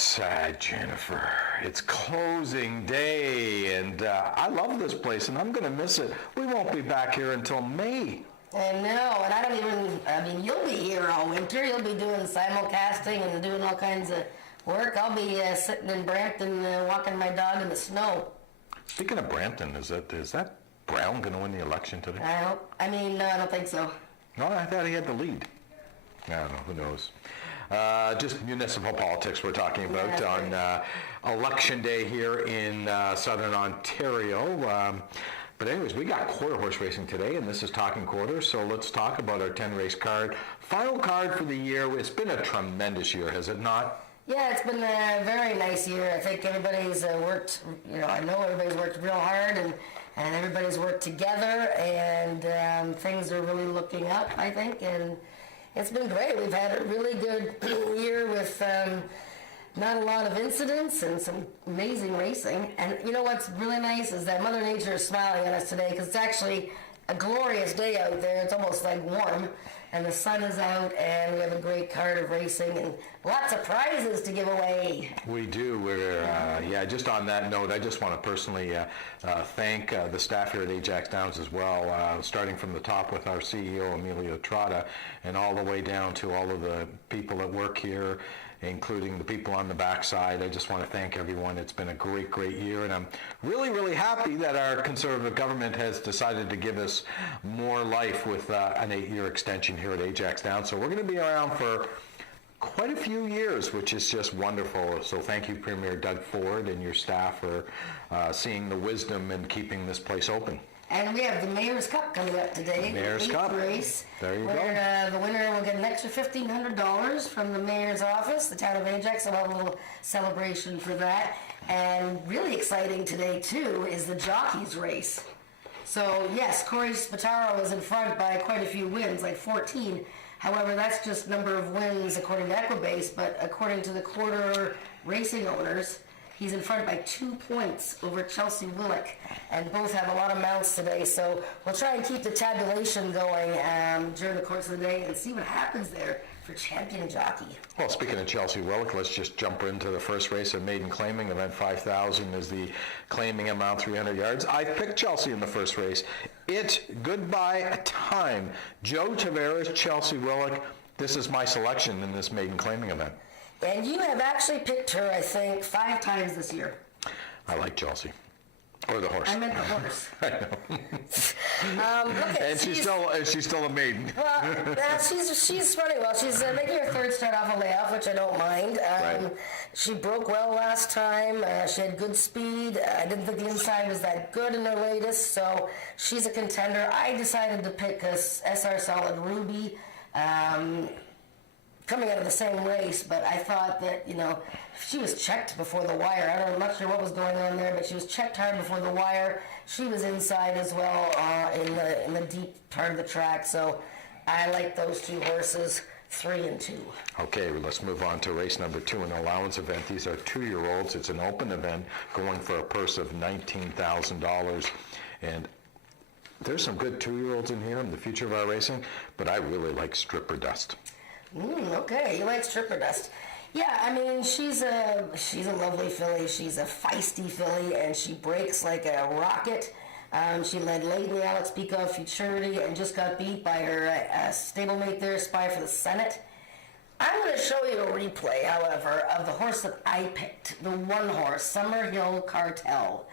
sad, Jennifer. It's closing day, and I love this place, and I'm going to miss it. We won't be back here until May. I know, and I mean, you'll be here all winter. You'll be doing simulcasting and doing all kinds of work. I'll be sitting in Brampton walking my dog in the snow. Speaking of Brampton, is that Brown going to win the election today? No, I don't think so. No, I thought he had the lead. I don't know, who knows. Just municipal politics we're talking about on election day here in southern Ontario. But anyways, we got quarter horse racing today, and this is Talking Quarters, so let's talk about our 10-race card. Final card for the year. It's been a tremendous year, has it not? Yeah, it's been a very nice year. I think everybody's worked, I know everybody's worked real hard, and everybody's worked together, and things are really looking up, I think, and it's been great. We've had a really good year with not a lot of incidents and some amazing racing. And you know what's really nice is that Mother Nature is smiling at us today, because it's actually a glorious day out there. It's almost like warm, and the sun is out, and we have a great card of racing and lots of prizes to give away. We do. Just on that note, I just want to personally thank the staff here at Ajax Downs as well, starting from the top with our CEO, Emilio Trotta, and all the way down to all of the people that work here, including the people on the backside. I just want to thank everyone. It's been a great, great year, and I'm really, really happy that our Conservative government has decided to give us more life with an 8-year extension here at Ajax Downs. So we're going to be around for quite a few years, which is just wonderful. So thank you, Premier Doug Ford, and your staff for seeing the wisdom and keeping this place open. And we have the Mayor's Cup coming up today. Mayor's Cup. Race. There you go. The winner will get an extra $1,500 from the Mayor's office, the town of Ajax. So we'll have a little celebration for that. And really exciting today, too, is the Jockeys race. So, yes, Corey Spataro is in front by quite a few wins, like 14. However, that's just number of wins according to Equibase, but according to the quarter racing owners, he's in front by 2 points over Chelsea Willick, and both have a lot of mounts today. So we'll try and keep the tabulation going during the course of the day and see what happens there for champion jockey. Well, speaking of Chelsea Willick, let's just jump into the first race of maiden claiming. Event 5,000 is the claiming amount, 300 yards. I picked Chelsea in the first race. Goodbye Time. Joe Tavares, Chelsea Willick. This is my selection in this maiden claiming event. And you have actually picked her, I think, 5 times this year. I like Chelsea. Or the horse. I meant the horse. I know. Okay, and she's still a maiden. Well, she's running well. She's making her third start off a layoff, which I don't mind. Right. She broke well last time. She had good speed. I didn't think the inside was that good in her latest, so she's a contender. I decided to pick a SR Solid Ruby. Coming out of the same race, but I thought that, she was checked before the wire. I'm not sure what was going on there, but she was checked hard before the wire. She was inside as well in the deep part of the track, so I like those 2 horses, 3 and 2. Okay, well, let's move on to race number 2, an allowance event. These are 2-year-olds. It's an open event going for a purse of $19,000, and there's some good 2-year-olds in here in the future of our racing, but I really like Stripper Dust. Okay, you like Stripper Dust. Yeah, I mean, she's a lovely filly. She's a feisty filly, and she breaks like a rocket. She led late in the Alex Pico Futurity and just got beat by her stablemate there, Spy for the Senate. I'm going to show you a replay, however, of the horse that I picked, the one horse, Summerhill Cartel.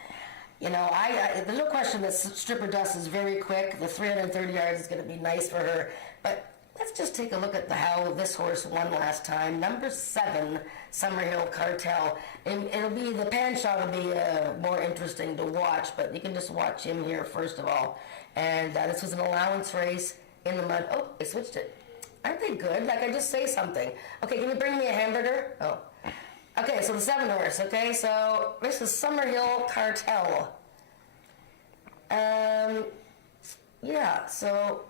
There's no question that Stripper Dust is very quick. The 330 yards is going to be nice for her, but let's just take a look at how this horse won last time. Number 7, Summerhill Cartel. And the pan shot will be more interesting to watch, but you can just watch him here first of all. And this was an allowance race in the mud. Oh, I switched it. Aren't they good? Like, I just say something. Okay, can you bring me a hamburger? Oh. Okay, so the 7 horse, okay? So this is Summerhill Cartel. So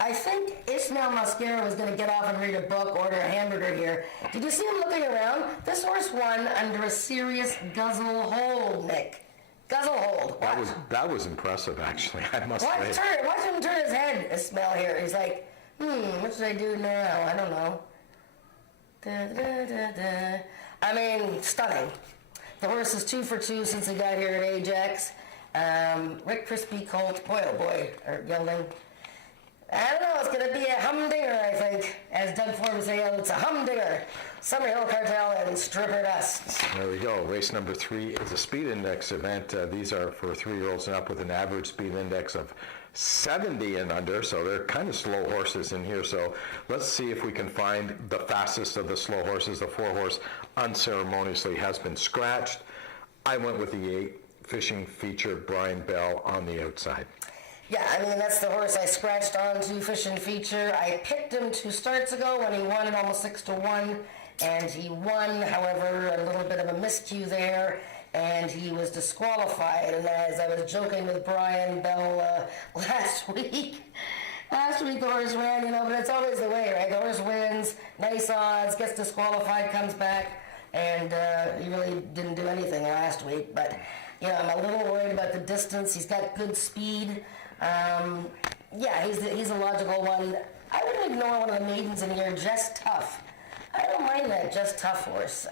I think Ishmael Mascara was going to get off and read a book, order a hamburger here. Did you see him looking around? This horse won under a serious guzzle hold, Nick. Guzzle hold. That was impressive, actually, I must say. Watch him turn his head, Ishmael here. He's like, what should I do now? I don't know. Da, da, da, da. I mean, stunning. The horse is 2 for 2 since he got here at Ajax. Rick Crispy Colt, boy oh boy, or gelding. I don't know, it's going to be a humdinger, I think. As Doug Ford would say, oh, it's a humdinger. Summerhill Cartel and Stripper Dust. There we go. Race number 3 is a speed index event. These are for 3-year-olds and up with an average speed index of 70 and under, so they're kind of slow horses in here. So let's see if we can find the fastest of the slow horses. The 4-horse unceremoniously has been scratched. I went with the 8 fishing feature, Brian Bell, on the outside. Yeah, I mean, that's the horse I scratched onto Fishing Feature. I picked him 2 starts ago when he won at almost 6-1, and he won, however, a little bit of a miscue there, and he was disqualified. And as I was joking with Brian Bell last week the horse ran, but it's always the way, right? The horse wins, nice odds, gets disqualified, comes back, and he really didn't do anything last week. But, I'm a little worried about the distance. He's got good speed. Yeah, he's a logical one. I wouldn't ignore one of the maidens in here, Just Tough. I don't mind that Just Tough horse.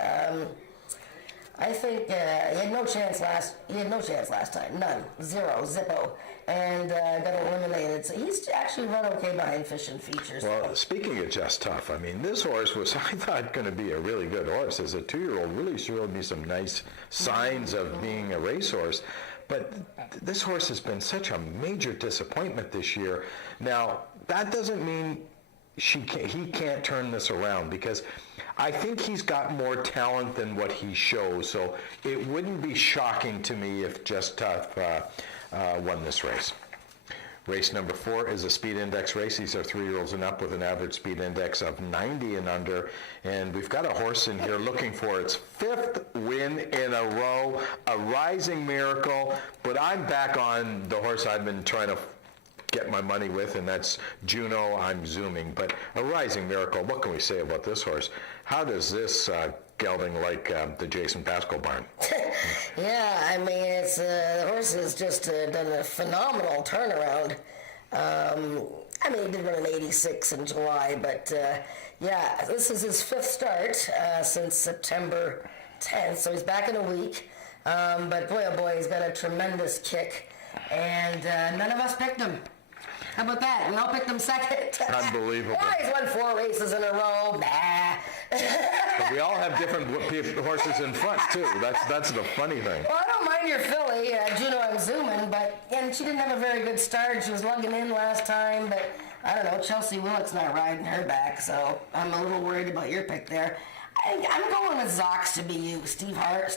I think he had no chance last time. None. 0. Zippo. And got eliminated. So he's actually run okay behind Fishing Features. Well, speaking of Just Tough, I mean, this horse was, I thought, going to be a really good horse. As a 2-year-old, really showed me some nice signs of being a racehorse. But this horse has been such a major disappointment this year. Now, that doesn't mean he can't turn this around, because I think he's got more talent than what he shows. So it wouldn't be shocking to me if Just Tough won this race. Race number 4 is a speed index race. These are 3-year-olds and up with an average speed index of 90 and under. And we've got a horse in here looking for its 5th win in a row, a rising miracle. But I'm back on the horse I've been trying to get my money with, and that's Juno. I'm zooming. But a rising miracle, what can we say about this horse? How does this gelding like the Jason Pascal barn? Yeah, I mean, it's the horse has just done a phenomenal turnaround. I mean, he did run an 86 in July, but yeah, this is his 5th start since September 10th, so he's back in a week. But boy, oh boy, he's got a tremendous kick, and none of us picked him. How about that? We all picked him second. Unbelievable. Yeah, he's won 4 races in a row. Bah. But we all have different horses in front, too. That's the funny thing. Well, I don't mind your filly, Juno I'm zooming, and she didn't have a very good start. She was lugging in last time, but I don't know, Chelsea Willock's not riding her back, so I'm a little worried about your pick there. I'm going with Zox to be you, Steve Harvey.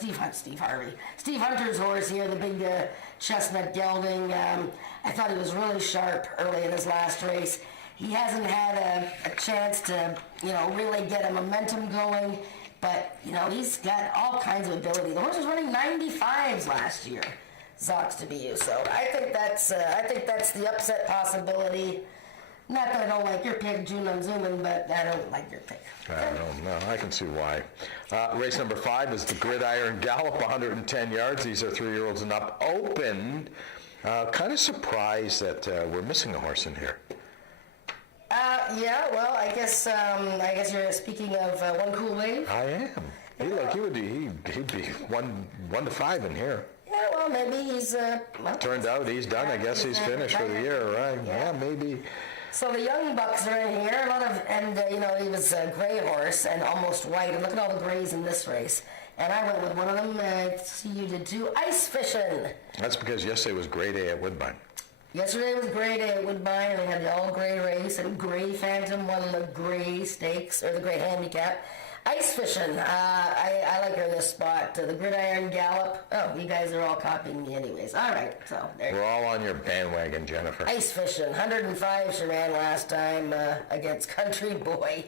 Steve Hunter's horse here, the big chestnut gelding. I thought he was really sharp early in his last race. He hasn't had a chance to, really get a momentum going, but, he's got all kinds of ability. The horse was running 95s last year, Zox to be you. So I think that's the upset possibility. Not that I don't like your pick, June, I'm zooming, but I don't like your pick. I don't know. I can see why. Race number 5 is the Gridiron Gallop, 110 yards. These are 3-year-olds and up. Open. Kind of surprised that we're missing a horse in here. Yeah, well, I guess you're speaking of One Cool Wave. I am. He'd be 1 to 5 in here. Yeah, well, maybe he's... Turned out he's done. I guess he's finished for the year, right? Yeah, maybe. So the young bucks are in here, he was a gray horse and almost white, and look at all the grays in this race. And I went with one of them, see you did too, Ice Fishing. That's because yesterday was Grey Day at Woodbine. Yesterday was Grey Day at Woodbine, and they had the all-gray race, and Gray Phantom won the gray stakes, or the gray handicap. Ice Fishing, I like her in this spot. The Gridiron Gallop. Oh, you guys are all copying me anyways. All right, so there. We're all on your bandwagon, Jennifer. Ice Fishing, 105 she ran last time against Country Boy.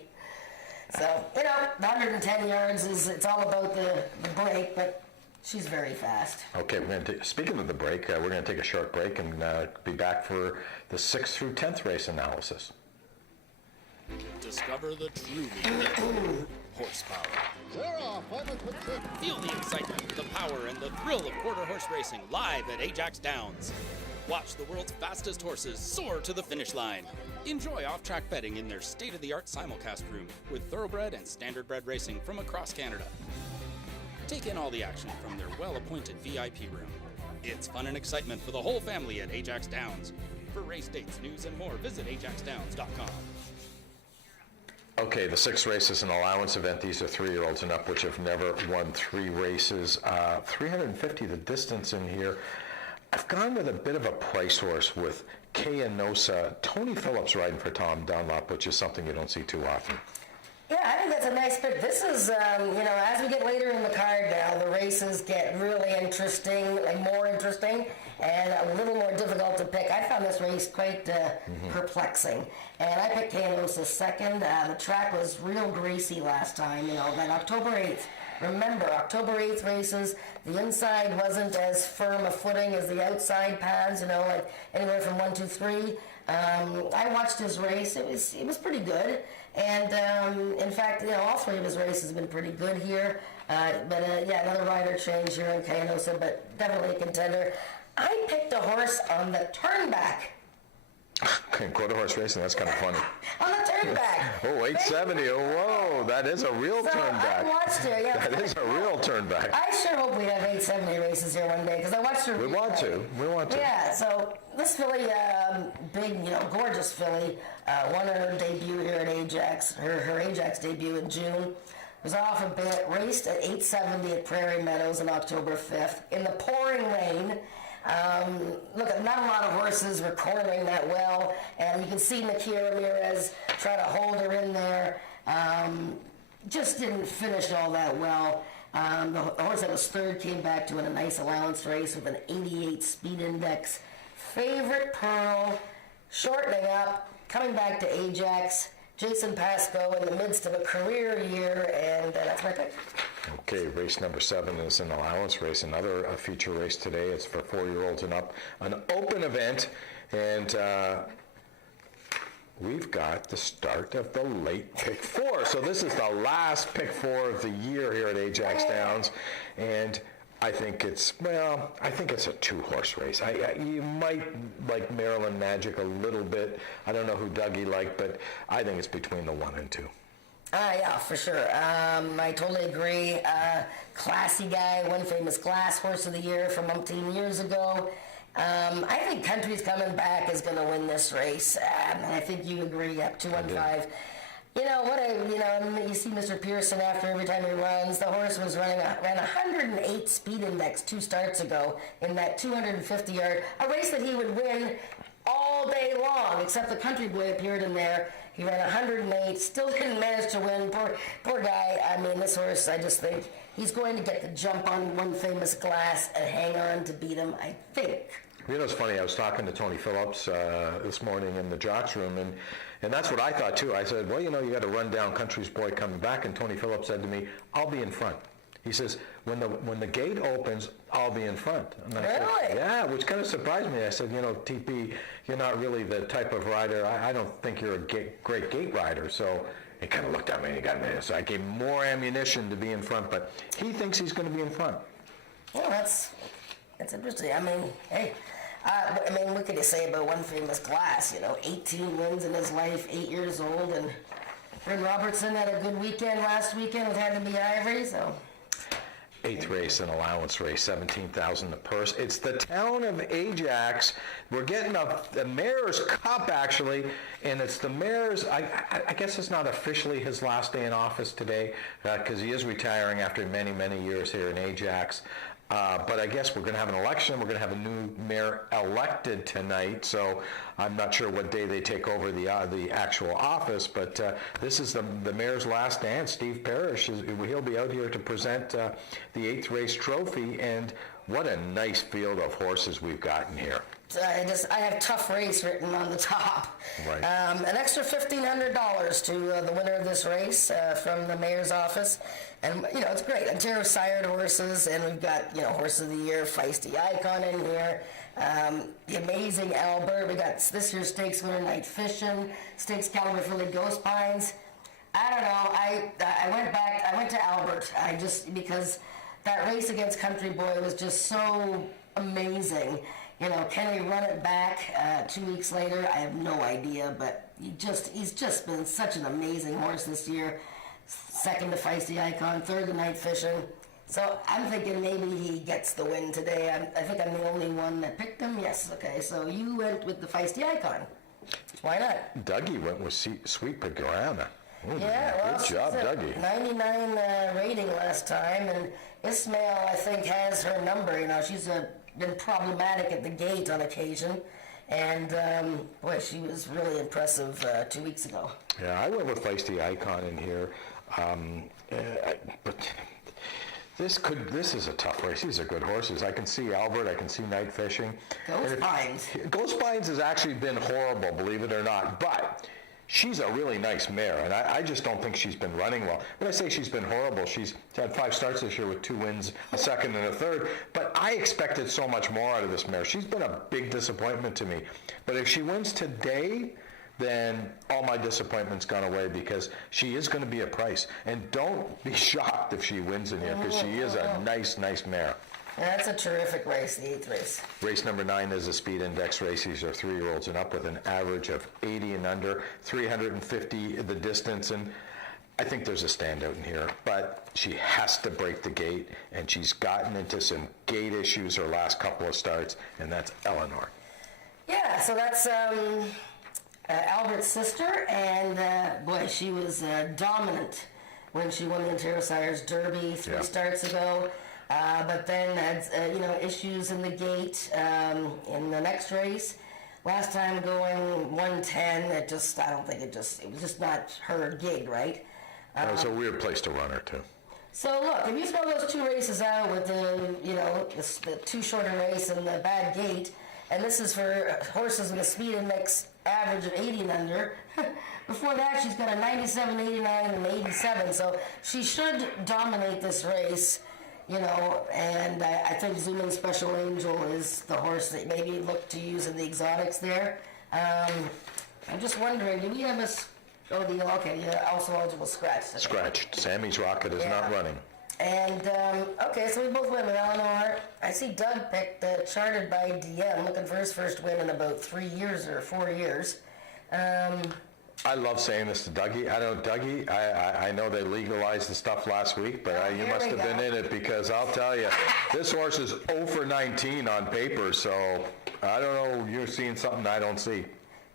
So, the 110 yards it's all about the break, but she's very fast. Okay, speaking of the break, we're going to take a short break and be back for the 6th through 10th race analysis. Discover the true meaning of horsepower. Feel the excitement, the power, and the thrill of quarter horse racing live at Ajax Downs. Watch the world's fastest horses soar to the finish line. Enjoy off-track betting in their state-of-the-art simulcast room with thoroughbred and standardbred racing from across Canada. Take in all the action from their well-appointed VIP room. It's fun and excitement for the whole family at Ajax Downs. For race dates, news, and more, visit ajaxdowns.com. Okay, the 6 races and allowance event. These are 3-year-olds and up, which have never won 3 races. 350 the distance in here. I've gone with a bit of a price horse with Kayanosa. Tony Phillips riding for Tom Dunlop, which is something you don't see too often. Yeah, I think that's a nice pick. This is, as we get later in the card now, the races get really interesting, like more interesting, and a little more difficult to pick. I found this race quite perplexing, and I picked Kayanosa second. The track was real greasy last time, that October 8th. Remember, October 8th races, the inside wasn't as firm a footing as the outside paths, like anywhere from 1, 2, 3. I watched his race. It was pretty good. And in fact, all 3 of his races have been pretty good here. Another rider change here in Kayanosa, but definitely a contender. I picked a horse on the turnback. Quarter horse racing, that's kind of funny. On the turnback. Oh, 870. Oh, whoa, that is a real turnback. I watched it, yeah. That is a real turnback. I sure hope we have 870 races here one day, because I watched her. We want to. Yeah, so this filly, big, gorgeous filly, won her debut here at Ajax, her Ajax debut in June. Was off a bit, raced at 870 at Prairie Meadows on October 5th in the pouring rain. Look, not a lot of horses were cornering that well, and you can see Nakia Ramirez try to hold her in there. Just didn't finish all that well. The horse that was third came back to win a nice allowance race with an 88 speed index. Favorite Pearl, shortening up, coming back to Ajax. Jason Pascoe in the midst of a career year, and that's my pick. Okay, race number 7 is an allowance race, another feature race today. It's for 4-year-olds and up, an open event, and we've got the start of the late pick 4. So this is the last pick 4 of the year here at Ajax Downs, and I think it's a 2-horse race. You might like Maryland Magic a little bit. I don't know who Dougie liked, but I think it's between the 1 and 2. Yeah, for sure. I totally agree. Classy guy, one famous glass horse of the year from umpteen years ago. I think Country's Coming Back is going to win this race. And I think you agree. Yep, 215. You see Mr. Pearson after every time he runs. The horse ran 108 speed index 2 starts ago in that 250-yard, a race that he would win all day long, except the Country Boy appeared in there. He ran 108, still didn't manage to win. Poor guy. I mean, this horse, I just think he's going to get the jump on One Famous Glass and hang on to beat him, I think. It's funny. I was talking to Tony Phillips this morning in the jocks room, and that's what I thought too. I said, well, you got to run down Country's Boy Coming Back, and Tony Phillips said to me, I'll be in front. He says, when the gate opens, I'll be in front. And I really? said, yeah, which kind of surprised me. I said, TP, you're not really the type of rider. I don't think you're a great gate rider. So he kind of looked at me and he got me. So I gave him more ammunition to be in front, but he thinks he's going to be in front. Well, that's interesting. I mean, hey. What could you say about One Famous Glass? 18 wins in his life, 8 years old, and Bryn Robertson had a good weekend last weekend with Had to Be Ivory, so... 8th race, an allowance race, 17,000 the purse. It's the town of Ajax. We're getting the Mayor's Cup, actually, and it's the Mayor's, I guess it's not officially his last day in office today, because he is retiring after many, many years here in Ajax. But I guess we're going to have an election. We're going to have a new mayor elected tonight, so I'm not sure what day they take over the actual office, but this is the mayor's last dance. Steve Parrish, he'll be out here to present the 8th race trophy, and what a nice field of horses we've got in here. I have Tough Race written on the top. Right. An extra $1,500 to the winner of this race from the mayor's office. And, it's great. Ontario sired horses, and we've got, Horse of the Year, Feisty Icon in here. The Amazing Albert. We got this year's stakes winner, Night Fishin', Stakes Caliber Filly Ghost Pines. I don't know. I went to Albert. Because that race against Country Boy was just so amazing. Can he run it back 2 weeks later? I have no idea, but he's just been such an amazing horse this year. Second to Feisty Icon, third to Night Fishing. So I'm thinking maybe he gets the win today. I think I'm the only one that picked him. Yes, okay. So you went with the Feisty Icon. Why not? Dougie went with Sweet Pagrana. Yeah, good job, Dougie. 99 rating last time, and Ismail, I think, has her number. She's been problematic at the gate on occasion, and boy, she was really impressive 2 weeks ago. Yeah, I went with Feisty Icon in here, but this is a tough race. These are good horses. I can see Albert. I can see Night Fishing. Ghost Pines. Ghost Pines has actually been horrible, believe it or not, but she's a really nice mare, and I just don't think she's been running well. When I say she's been horrible, she's had 5 starts this year with 2 wins, a second and a third, but I expected so much more out of this mare. She's been a big disappointment to me. But if she wins today, then all my disappointment's gone away, because she is going to be a price. And don't be shocked if she wins in here, because she is a nice mare. That's a terrific race, the 8th race. Race number 9 is a speed index race. These are 3-year-olds and up with an average of 80 and under, 350 the distance, and I think there's a standout in here, but she has to break the gate, and she's gotten into some gate issues her last couple of starts, and that's Eleanor. Yeah, so that's Albert's sister, and boy, she was dominant when she won the Ontario Sires Derby 3 starts ago. But then had issues in the gate in the next race. Last time going 110, it was just not her gig, right? It was a weird place to run her too. So look, if you throw those 2 races out with the too short a race and the bad gate, and this is for horses with a speed index average of 80 and under. Before that, she's got a 97, 89, and 87, so she should dominate this race. And I think Zooming Special Angel is the horse that maybe look to use in the exotics there. I'm just wondering, do we have also eligible scratch today. Scratched. Sammy's Rocket is not running. And, so we both went with Eleanor. I see Doug picked Charted by DM, looking for his first win in about 3 years or 4 years. I love saying this to Dougie. I know they legalized the stuff last week, but you must have been in it, because I'll tell you, this horse is 0 for 19 on paper, so I don't know, you're seeing something I don't see.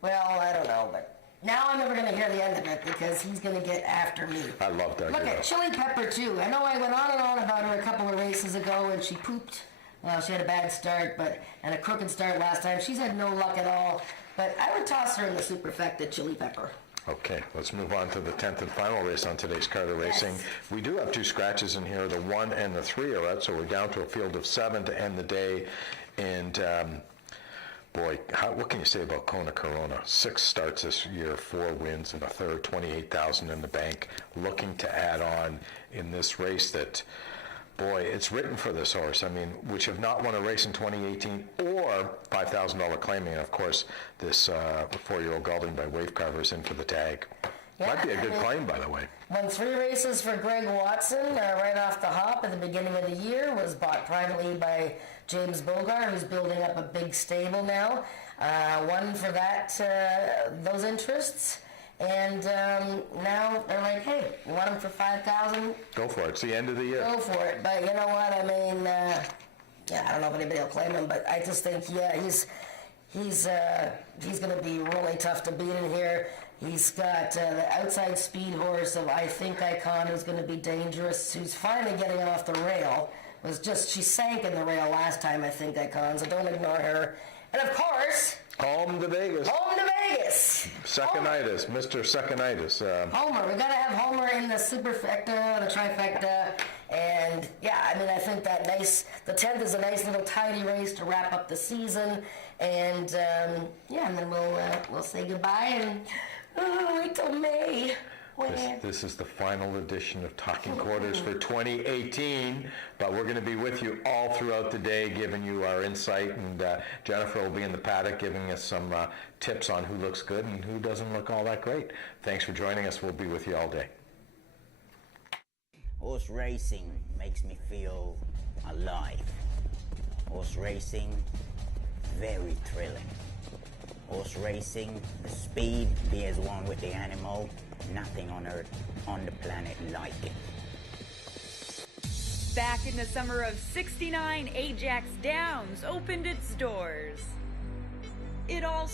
Well, I don't know, but now I'm never going to hear the end of it, because he's going to get after me. I love Dougie. Look at Chili Pepper, too. I know I went on and on about her a couple of races ago, and she pooped. Well, she had a bad start, and a crooked start last time. She's had no luck at all. But I would toss her in the superfecta Chili Pepper. Okay, let's move on to the 10th and final race on today's card of racing. Yes. We do have 2 scratches in here. The 1 and the 3 are out, so we're down to a field of 7 to end the day. And boy, what can you say about Kona Corona? 6 starts this year, 4 wins and a third, 28,000 in the bank. Looking to add on in this race that, boy, it's written for this horse. I mean, which have not won a race in 2018 or $5,000 claiming. And of course, this 4-year-old gelding by Wave Carver is in for the tag. Yeah, Might be a good claim, by the way. Won 3 races for Greg Watson right off the hop at the beginning of the year. Was bought privately by James Bogar, who's building up a big stable now. Won for those interests. And now they're like, hey, you want him for $5,000? Go for it. It's the end of the year. Go for it. But you know what? I mean, I don't know if anybody will claim him, but I just think, he's going to be really tough to beat in here. He's got the outside speed horse of I Think Icon, who's going to be dangerous, who's finally getting off the rail. She sank in the rail last time, I Think Icon, so don't ignore her. And of course, Home to Vegas. Seconitis, Mr. Seconitis. Homer. We got to have Homer in the superfecta, the trifecta, and I think the 10th is a nice little tidy race to wrap up the season, and and then we'll say goodbye and wait till May. This is the final edition of Talking Quarters for 2018, but we're going to be with you all throughout the day, giving you our insight, and Jennifer will be in the paddock giving us some tips on who looks good and who doesn't look all that great. Thanks for joining us. We'll be with you all day. Horse racing makes me feel alive. Horse racing very thrilling. Horse racing, the speed, be as one with the animal, nothing on earth, on the planet like it. Back in the summer of '69, Ajax Downs opened its doors. It all